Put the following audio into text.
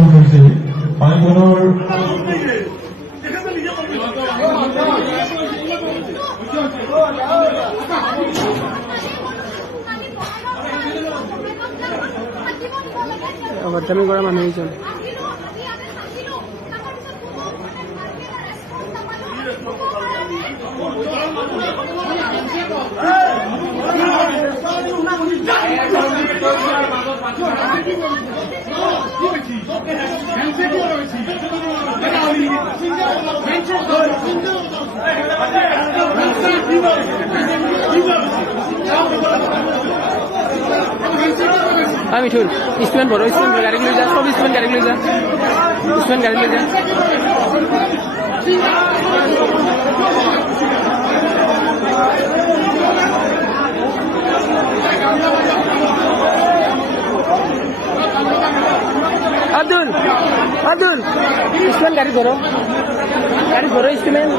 অংশগ্রহণ করছে পানিধর অবদামি করা মানুষজন আমি মিঠুন স্টুডেন্ট বড় স্টুডেন্ট গাড়ি লৈ যা সব স্টুডেন্ট গাড়ি লৈ যা স্টুডেন্ট গাড়ি লৈ যা আব্দুল আব্দুল স্টুডেন্ট গাড়ি ধরো স্টুডেন্ট